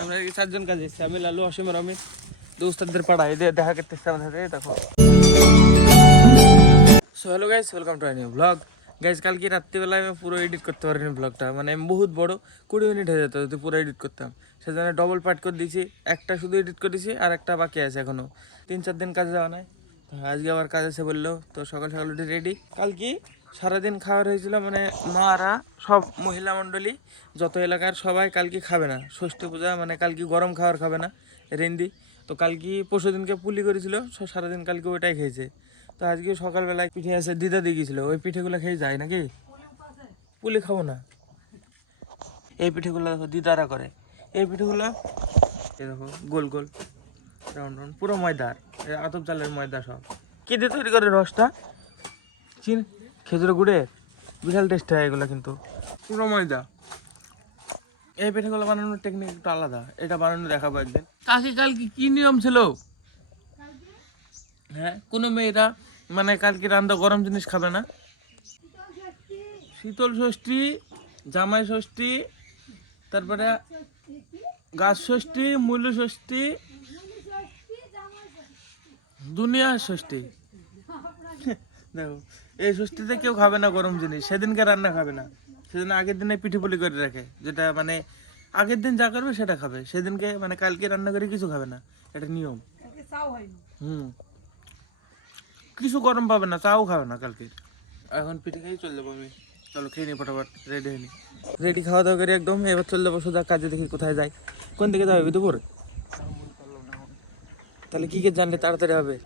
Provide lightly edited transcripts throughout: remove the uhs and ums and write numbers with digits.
আমরা এই চারজন কাজে এসেছি, আমি লালু, অসীম আর অমিত। দোস্তাদের পাড়ায় দেখা করতেছি আমাদের সাথে। দেখো, so hello guys, welcome to I knew blog. Guys, কালকে রাত্রিবেলায় আমি পুরো এডিট করতে পারিনি ব্লগটা, মানে আমি বহুত বড় 20 মিনিট হয়ে যেত যদি পুরো এডিট করতাম। সেজন্য ডবল পার্ট করে দিয়েছি, একটা শুধু এডিট করে দিয়েছি আর একটা বাকি আছে এখনো। 3-4 দিন কাজে যাওয়া নাই, আজকে আবার কাজ আছে বললো, তো সকাল সকাল উঠে রেডি। কালকে সারাদিন খাবার হয়েছিল, মানে মারা সব মহিলা মণ্ডলী যত এলাকার সবাই কালকে খাবে না, ষষ্ঠী পূজা মানে কালকে গরম খাবার খাবে না রেন্দি। তো কালকে পরশু দিনকে পুলি করেছিল, সারাদিন কালকে ওইটাই খেয়েছে। তো আজকে সকালবেলায় পিঠে আছে, দিদা দিয়ে গেছিলো, ওই পিঠেগুলো খেয়ে যায় নাকি? পুলি খাবো না। এই পিঠেগুলো দেখো দিদারা করে, এই পিঠেগুলো এই দেখো গোল গোল রাউন্ড রাউন্ড, পুরো ময়দার, আতপ চালের ময়দা সব। কি দিয়ে তৈরি করে রসটা? চিন, খেজুর গুড়ের, বিশাল টেস্ট হয় এগুলো, কিন্তু পুরো ময়দা। এই পিঠেগুলো বানানোর টেকনিক একটু আলাদা, এটা বানানো দেখাবো একদিন। কালকে কি নিয়ম ছিল? হ্যাঁ, কোনো মেয়েরা মানে কালকে রান্না গরম জিনিস খাবে না। শীতল ষষ্ঠী, জামাই ষষ্ঠী, তারপরে গাছ ষষ্ঠী, মূল্য ষষ্ঠী, দুনিয়া ষষ্ঠী। দেখো, এই ষষ্ঠীতে কেউ খাবে না গরম জিনিস, সেদিনকে রান্না খাবে না। সেদিন আগের দিনে পিঠে পুলি করে রাখে, যেটা মানে আগের দিন যা করবে সেটা খাবে, সেদিনকে মানে কালকে রান্না করে কিছু খাবে না, এটা নিয়ম। কিছু গরম পাবে না, চাও খাবে না কালকে। এখন পিঠে খেয়ে চলে যাবো আমি। চলো খেয়ে নিই ফটাফট, রেডি হয়নি। রেডি খাওয়া দাওয়া করে একদম এবার চলে যাবো সোজা কাজে। দেখি কোথায় যাই, কোন দিকে যাবে দুপুর? তাহলে কি জানলে তাড়াতাড়ি হবে?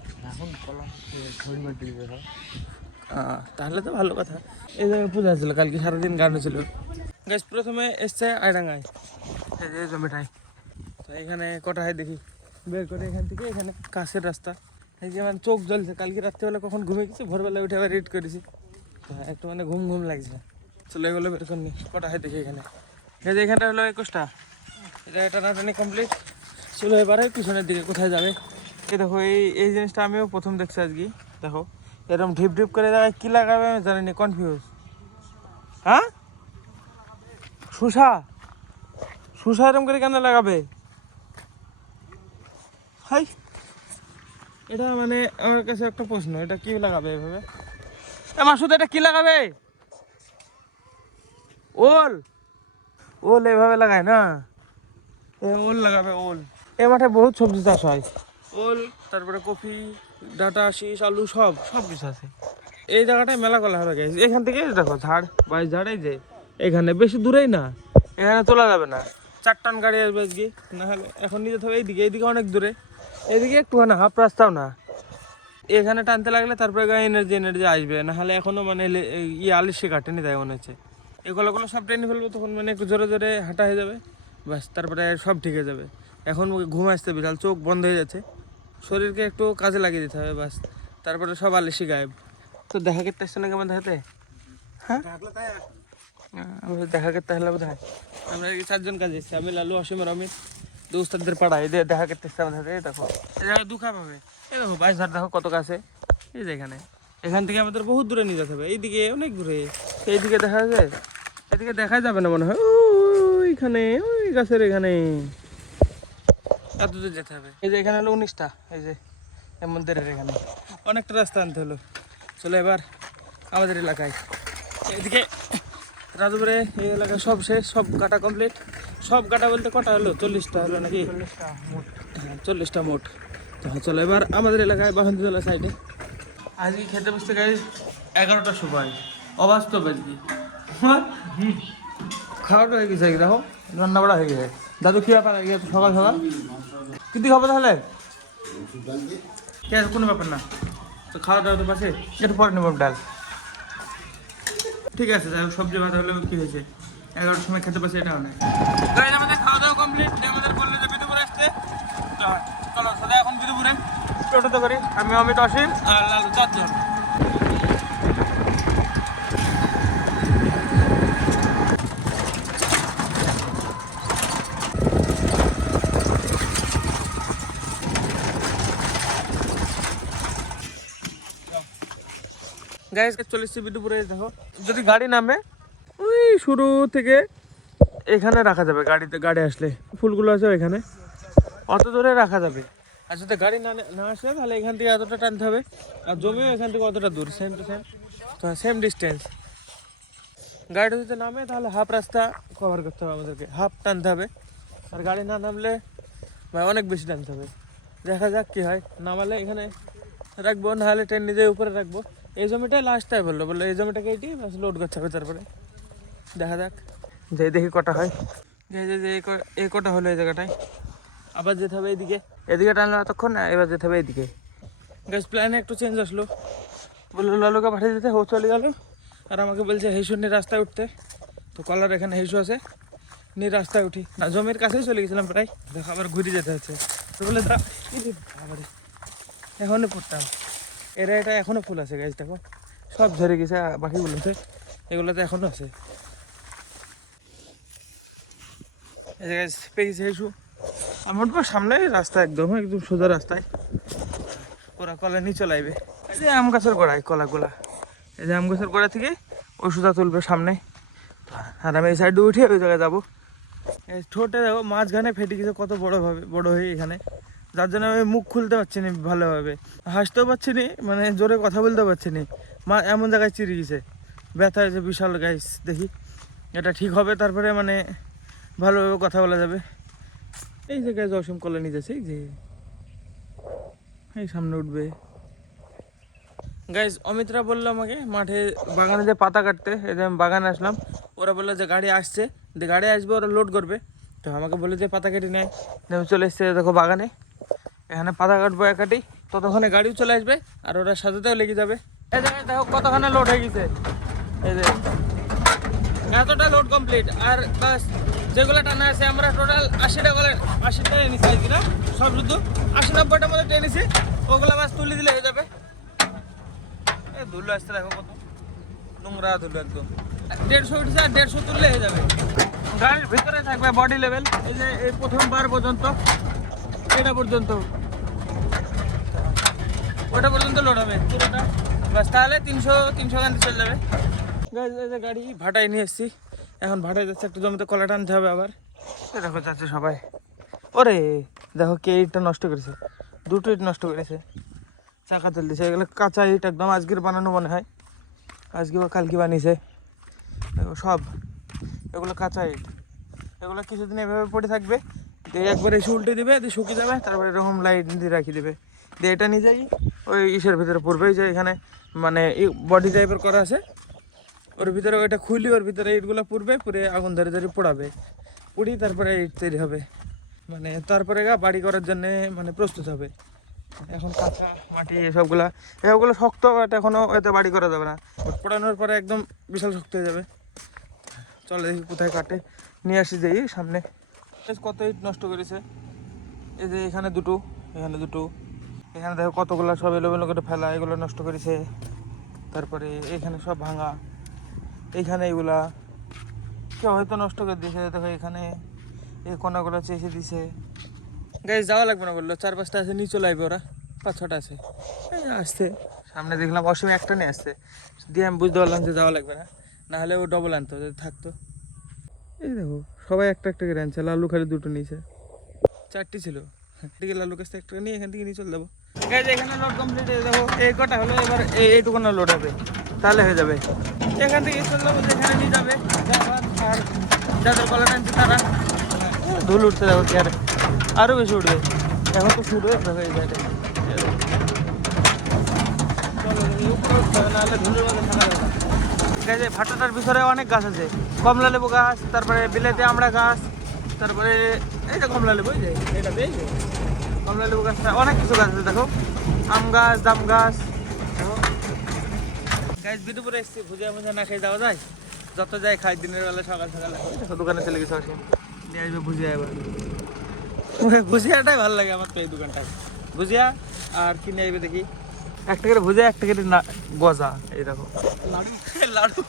তাহলে তো ভালো কথা। এই জায়গায় পূজা ছিল কালকে, সারাদিন গান ছিল। গ্যাস প্রথমে এসছে আইডাঙ্গায়, এই যে জমিটাই। তো এখানে কটা হয় দেখি বের করে, এখান থেকে এখানে কাছের রাস্তা। এই যে মানে চোখ জ্বলছে, কালকে রাত্রিবেলা কখন ঘুমিয়ে গেছি, ভোরবেলা উঠে আবার রেড করেছি, তো একটু মানে ঘুম ঘুম লাগছে। চলে এগুলো বের করিনি, কটা হয় দেখি এখানে। এই যে এখানটা হলো 21টা, এটা টানাটানি কমপ্লিট। চলো এবারে পিছনের দিকে কোথায় যাবে। এই দেখো, এই জিনিসটা আমিও প্রথম দেখছি আজকে। দেখো এরকম ঢিপ ঢিপ করে দেখায়, কী লাগাবে আমি জানি না, কনফিউজ। হ্যাঁ, শুষা এরকম করে কেন লাগাবে? হাই, এটা মানে আমার কাছে একটা প্রশ্ন, এটা কি লাগাবে এভাবে? মাসুদ, এটা কি লাগাবে? ওল, ওল এভাবে লাগায় না, ওল লাগাবে, ওল। এ মাঠে বহুত সবজি চাষ হয়, ওল, তারপরে কফি, ডাটা, শীষ, আলু, সব সব কিছু আছে। এই জায়গাটায় মেলা কলা হবে গেছে। এখান থেকে দেখো ঝাড়, 22 ঝাড়, এই যে এখানে বেশি দূরেই না, এখানে তোলা যাবে না, 4 টন গাড়ি আসবে আজকে। নাহলে এখন নিয়ে যেতে হবে এইদিকে, এইদিকে অনেক দূরে, এইদিকে একটু না, হাফ রাস্তাও না। এখানে টানতে লাগলে তারপরে গায়ে এনার্জি আসবে, নাহলে এখনো মানে আলিশে কাটেনি তাই মনে হচ্ছে। এগুলো সব টেনে ফেলবো, তখন মানে একটু জোরে জোরে হাঁটা হয়ে যাবে, ব্যাস তারপরে সব ঠিক হয়ে যাবে। এখন ঘুম আসতে বিশাল, চোখ বন্ধ হয়ে যাচ্ছে, শরীরকে একটু কাজে লাগিয়ে দিতে হবে, ব্যাস তারপরে সব আলিশি গায়েব। তো দেখা করতে আসছে না কেমন দেখাতে? হ্যাঁ, আমরা দেখা করতে হলে বোধ হয়। আমরা এই 4 জন কাজে এসেছি, আমি লালু, অসীম আর অমিত। দোস্তাদের পাড়ায় দেখা করতে এসছে আমাদের সাথে। দেখো এই জায়গায় দুঃখা পাবে, এই দেখো 22 ঝাড় দেখো কত কাছে, এই যে এখানে। এখান থেকে আমাদের বহুত দূরে নিয়ে যেতে হবে, এইদিকে অনেক দূরে। এইদিকে দেখা যায়, এদিকে দেখা যাবে না মনে হয়, ওইখানে ওই গাছের এখানে এত দূর যেতে হবে। এই যে এখানে হলো 19টা, এই যে মন্দিরের এখানে অনেকটা রাস্তা আনতে হলো। চলো এবার আমাদের এলাকায়, এদিকে রাজুপুরে এই এলাকায় সব শেষ, সব কাটা কমপ্লিট। সব কাটা বলতে কটা হলো? 40টা হলো নাকি? 40টা মোট। তো চলো এবার আমাদের এলাকায় বাহনজলা সাইডে আজকে খেতে বসতে গাই 11টার সময়, অবাস্তব আজকে। খাওয়াটা হয়ে গেছে, দেখো রান্না বাড়া হয়ে গেছে। দাদু কি ব্যাপার সকাল সকাল কিন্তু খাবো তাহলে? ঠিক আছে, কোনো ব্যাপার না, তো খাওয়া দাওয়া তো পাশে, একটু পরে নেব ডাল। ঠিক আছে, যাই হোক, সবজি ভাত হলে কি হয়েছে, 11টার সময় খেতে পারছি, এটা অনেক। আমাদের খাওয়া দাওয়া কমপ্লিট, আমাদের বললো যে বিদুপুর আসছে। চলো সোজা এখন বিদুপুরে টোটোতে করি, আমি অমিত, অসীম আর লালু, 4 জন। গাইস চলে এসেছি বিদুপুরে। দেখো যদি গাড়ি নামে ওই শুরু থেকে এখানে রাখা যাবে, গাড়িতে গাড়ি আসলে ফুলগুলো আছে এখানে, অত দূরে রাখা যাবে। আর যদি গাড়ি না আসে তাহলে এখান থেকে এতটা টানতে হবে, আর জমিও এখান থেকে অতটা দূর, সেম টু সেম, তো সেম ডিস্টেন্স। গাড়িটা যদি নামে তাহলে হাফ রাস্তা কভার করতে হবে আমাদেরকে, হাফ টানতে হবে। আর গাড়ি না নামলে ভাই অনেক বেশি টানতে হবে। দেখা যাক কী হয়, নামালে এখানে রাখবো, নাহলে ট্রেন নিজে উপরে রাখবো। এই জমিটাই লাস্টটাই বললো এই জমিটাকে এটি লোড করতে হবে, তারপরে দেখা যাক, যে দেখি কটা হয়। যে এই কটা হলো এই জায়গাটায়, আবার যেতে হবে এইদিকে, এদিকে টানলো এতক্ষণ, এবার যেতে হবে এইদিকে। গ্যাস প্ল্যানে একটু চেঞ্জ আসলো, বললো লালুকে পাঠিয়ে দিতে, ও চলে গেল। আর আমাকে বলছে হেসু নিয়ে রাস্তায় উঠতে, তো কলার এখানে হেসু আছে, নিয়ে রাস্তায় উঠি না, জমির কাছেই চলে গেছিলাম প্রায়, দেখো আবার ঘুরে যেতে হচ্ছে। তো বলে এখনই পড়তাম, এটা এখনও ফুল আছে গাছ, দেখো সব ঝরে গেছে, বাকিগুলোতে এগুলোতে এখনও আছে। এই যে গাছ পেয়েছে হেসু, আমার সামনে রাস্তা, একদম একদম সোজা রাস্তায়, ওরা কলা নিয়ে চলে আসবে। এই যে আম গাছের গোড়ায় কলাগুলা, এই যে আম গাছের গোড়া থেকে ওই সুতা তুলবে সামনে, আর আমি এই সাইডে উঠে ওই জায়গায় যাবো। এই ঠোঁটে দেখো মাঝখানে ফেটে গেছে কত বড় হয়ে এখানে, যার জন্য আমি মুখ খুলতে পারছি না ভালোভাবে, হাসতেও পারছি না, মানে জোরে কথা বলতে পারছি না, এমন জায়গায় চিরে গেছে, ব্যথা হয়েছে বিশাল। গাইস দেখি এটা ঠিক হবে, তারপরে মানে ভালোভাবে কথা বলা যাবে। এই যে গাছ অসীম কলা নিয়ে যাচ্ছে, এই যে এই সামনে উঠবে। গাইজ অমিতরা বললো আমাকে মাঠে বাগানে যে পাতা কাটতে, এই যে আমি বাগানে আসলাম, ওরা বললো যে গাড়ি আসছে, যে গাড়ি আসবে ওরা লোড করবে, তো আমাকে বলে যে পাতা কেটে নেয়। আমি চলে এসছে দেখো বাগানে, এখানে পাতা কাটবো একাটি, ততক্ষণে গাড়িও চলে আসবে আর ওরা সাজাতেও লেগে যাবে। এই জায়গায় দেখো কতখানে লোড হয়ে গেছে, এই যে এতটা লোড কমপ্লিট। আর বাস যেগুলো টানা আছে আমরা টোটাল 80টা এনেছি আজকে না, সব শুধু 80-90টার মধ্যে টেনেছি, ওগুলো বাস তুলে দিলে হয়ে যাবে। ধুলো আসতে দেখো কত নোংরা ধুলো, একদম 150 উঠেছে, আর 150 তুললে হয়ে যাবে। গাড়ির ভিতরে থাকবে বডি লেভেল, এই যে এই প্রথম বার পর্যন্ত, এটা পর্যন্ত, ওটা পর্যন্ত লোড হবে পুরোটা, বাস তাহলে 300 গাড়ি চলে যাবে। গাড়ি ভাটায় নিয়ে এসেছি, এখন ভাটায় যাচ্ছে, একটা জমিতে কলা টানতে হবে আবার। দেখো যাচ্ছে সবাই, ওরে দেখো কে ইটটা নষ্ট করেছে, 2টো ইট নষ্ট করেছে, চাকা তেল দিছে, এগুলো কাঁচা ইট একদম, আজকের বানানো মনে হয়, আজকে বা কালকে বানিয়েছে। দেখো সব এগুলো কাঁচা ইট, এগুলো কিছুদিন এভাবে পড়ে থাকবে, দিয়ে একবার এসে উল্টে দেবে, দিয়ে শুকিয়ে যাবে, তারপরে এরকম লাইট দিয়ে রাখি দেবে, দিয়ে এটা নিয়ে যাই ওই ইসের ভিতরে পড়বে, যে এখানে মানে বডি টাইপের করা আছে, ওর ভিতরে ওইটা খুলি, ওর ভিতরে ইটগুলো পুড়বে, পুড়ে আগুন ধরে ধরে পোড়াবে, পুড়ি তারপরে ইট তৈরি হবে, মানে তারপরে বাড়ি করার জন্য মানে প্রস্তুত হবে। এখন কাঁচা মাটি এসবগুলো শক্ত, এটা এখনও এতে বাড়ি করা যাবে না, পোড়ানোর পরে একদম বিশাল শক্ত হয়ে যাবে। চলে দেখি কোথায় কাটে, নিয়ে আসি যাই সামনে। কত ইট নষ্ট করেছে, এই যে এখানে দুটো, এখানে দুটো, এখানে দেখো কতগুলো সব এলোমেলো করে ফেলা, এগুলো নষ্ট করেছে। তারপরে এখানে সব ভাঙা, এইখানে এগুলা কেউ হয়তো নষ্ট করে দিয়েছে, দেখো এখানে এই কোনাগুলো চেষে দিছে। গাড়ি যাওয়া লাগবে না বললো, 4-5টা আছে, নিয়ে চলে আসবে ওরা, 5-6টা আছে, আসছে সামনে দেখলাম অসীম একটা নিয়ে আসছে, দিয়ে আমি বুঝতে পারলাম যে যাওয়া লাগবে না, নাহলে ও ডবল আনতো যদি থাকতো। এই দেখো সবাই একটা একটা করে আনছে, লালু খালি 2টো নিয়েছে, 4টি ছিল, এদিকে লালু কাছ থেকে একটা নিয়ে এখান থেকে নিয়ে চলে যাবো। এখানে লোড কমপ্লিট হয়ে যাবো, এই কটা হলো, এবার এইটুকু না লোড হবে, তাহলে হয়ে যাবে। এখান থেকে চলে যাবো, যেখানে নিয়ে যাবে, আর যাদের কলা টানছে তারা ধুল উঠতে যাবো, কি আর আরও বেশি উঠবে, এখন তো শুরু হয়ে যাবে এই জায়গাটা, নাহলে ধুলের মধ্যে থাকা যাবে না। ঠিক আছে, ভাটাটার ভিতরে অনেক গাছ আছে, কমলা লেবু গাছ, তারপরে বিলেতি আমড়া গাছ, তারপরে এইটা কমলা লেবু, এই যে এটাতে এই যে কমলা লেবু গাছটা, অনেক কিছু গাছ আছে দেখো, আম গাছ, জাম গাছ, দেখো গাছ। বিদুপুরে এসছি, ভুজিয়া না খেয়ে যাওয়া যায়, যত যায় খাই দিনের বেলা, সকাল সকাল দেখো দোকানে চলে গেছে, আসে নিয়ে আসবে ভুজিয়া। এবার ভুজিয়াটাই ভালো লাগে আমার তো, এই দোকানটায় ভুজিয়া, আর কিনে আসবে দেখি একটা করে ভুজিয়া, একটা করে গজা, এই দেখো লাড়ু লাড়ু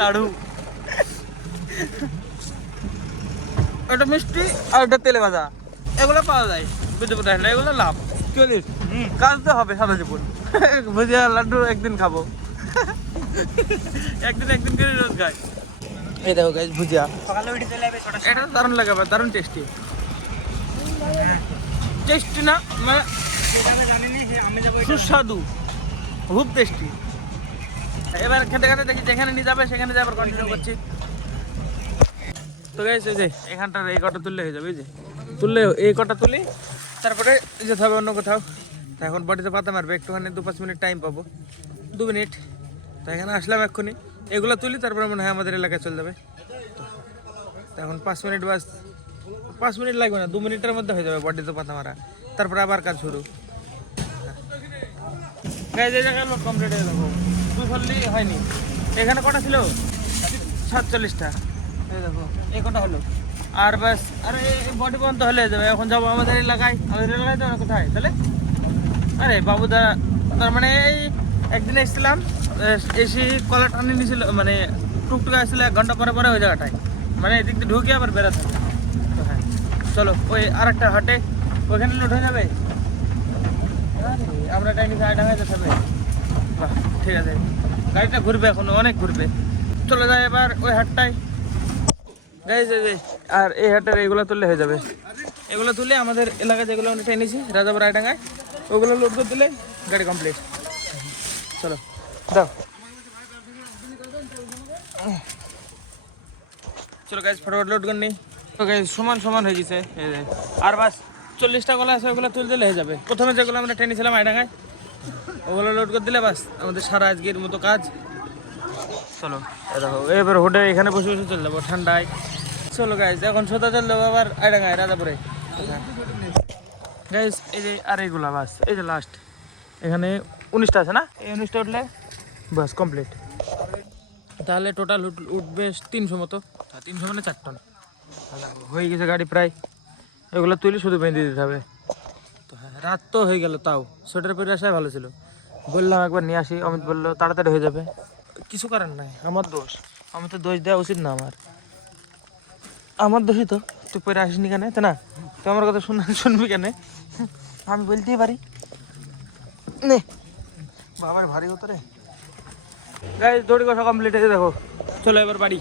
লাড়ু, এটা মিষ্টি আর এটা তেলে ভাজা, এগুলো পাওয়া যায় বিদুপুরে আসলে, এগুলো লাভ, কাজ তো হবে সারা জীবন। ভুজিয়া লাড্ডু একদিন খাবো, একদিন করে রোজ খাই। এই দেখো গাইস ভুজিয়া, এটা দারুণ লাগে, দারুণ টেস্টি। টেস্টি না মানে সুস্বাদু, খুব টেস্টি। এবার খেতে খেতে দেখি যেখানে নিয়ে যাবে সেখানে যাবার কন্টিনিউ করছি। তো গাইস এই যে এখানটার এই কটা তুললে হয়ে যাবে, এই যে তুললে এই কটা তুলি, তারপরে যেতে হবে অন্য কোথাও। তো এখন বডিতে পাতা মারবে, একটুখানি 2-5 মিনিট টাইম পাবো, 2 মিনিট। তো এখানে আসলাম এক্ষুনি, এগুলো তুলি তারপরে মনে হয় আমাদের এলাকায় চলে যাবে। তো এখন 5 মিনিট, বাস 5 মিনিট লাগবে না, 2 মিনিটের মধ্যে হয়ে যাবে বডিতে পাতা মারা, তারপরে আবার কাজ শুরু। গাইস এই জায়গায় লোক কমপ্লিট হয়ে যাবো, 240 হয়নি। এখানে কটা ছিল? 47টা। এই দেখো এই কটা হলো, আর বাস আরে বডি পর্যন্ত হলে যাবে। এখন যাবো আমাদের এলাকায়, আমাদের এলাকায় তো না কোথায় তাহলে? আরে বাবুদা, তার মানে এই একদিন এসেছিলাম, এসে কলা টানি নিয়েছিল, মানে টুকটুকা আসছিল 1 ঘন্টা পরে পরে ওই জায়গাটায়, মানে এদিক দিয়ে ঢুকে আবার বেরোতে হবে। তো হ্যাঁ চলো ওই আর একটা হাটে, ওইখানে লোড হয়ে যাবে। আমরা টাইনি আড়াঙ্গায় যেতে হবে। বাহ ঠিক আছে, গাড়িটা ঘুরবে এখনো, অনেক ঘুরবে। চলে যায় এবার ওই হাটটায় গাইজ। আর এই হাটের এগুলো তুললে হয়ে যাবে, এগুলো তুলে আমাদের এলাকায় যেগুলো আমরা টেনেছি রাজাপুর আড়াঙ্গায়, ওগুলো লোড করে দিলে গাড়ি কমপ্লিট। চলো দাও, চলো গাইজ ফটোফট লোড করে নিই। তো গাইজ সমান সমান হয়ে গেছে, আর বাস 40টা কলা আছে, ওগুলো তুলে দিলে হয়ে যাবে। প্রথমে যেগুলো আমরা টেনেছিলাম আড়াঙ্গায়, ওগুলো লোড করে দিলে বাস আমাদের সারা আজকের মতো কাজ। চলো দেখো এবার হোটেল এখানে বসে বসে চলে যাবো ঠান্ডায়। চলো গাইজ এখন সোজা চলে যাবো আবার আড়াঙ্গায় রাজাপুরে। গাইজ এই যে আর এইগুলা বাস, এই যে লাস্ট এখানে 19টা আছে না, এই 19টা উঠলে বাস কমপ্লিট। তাহলে টোটাল উঠবে 300 মতো, 300 মানে 4 টন হয়ে গেছে গাড়ি প্রায়। এগুলো তুলে শুধু বেঁধে দিতে হবে। তো হ্যাঁ রাত তো হয়ে গেল, তাও সোয়েটার পরে আসাই ভালো ছিল। বললাম একবার নিয়ে আসি, অমিত বললো তাড়াতাড়ি হয়ে যাবে। কিছু করার নাই, আমার দোষ, আমি তো দোষ দেওয়া উচিত না আমার, আমার দোষই তো। তুই পরে আসিনি কেন, তাই না? তুই আমার কথা শুনবি কেন? আমি বলতেই পারি নে। বাবার ভারী হতো রে। গাইস দৌড়ি কথা কমপ্লিট হয়েছে দেখো, চলো এবার বাড়ি।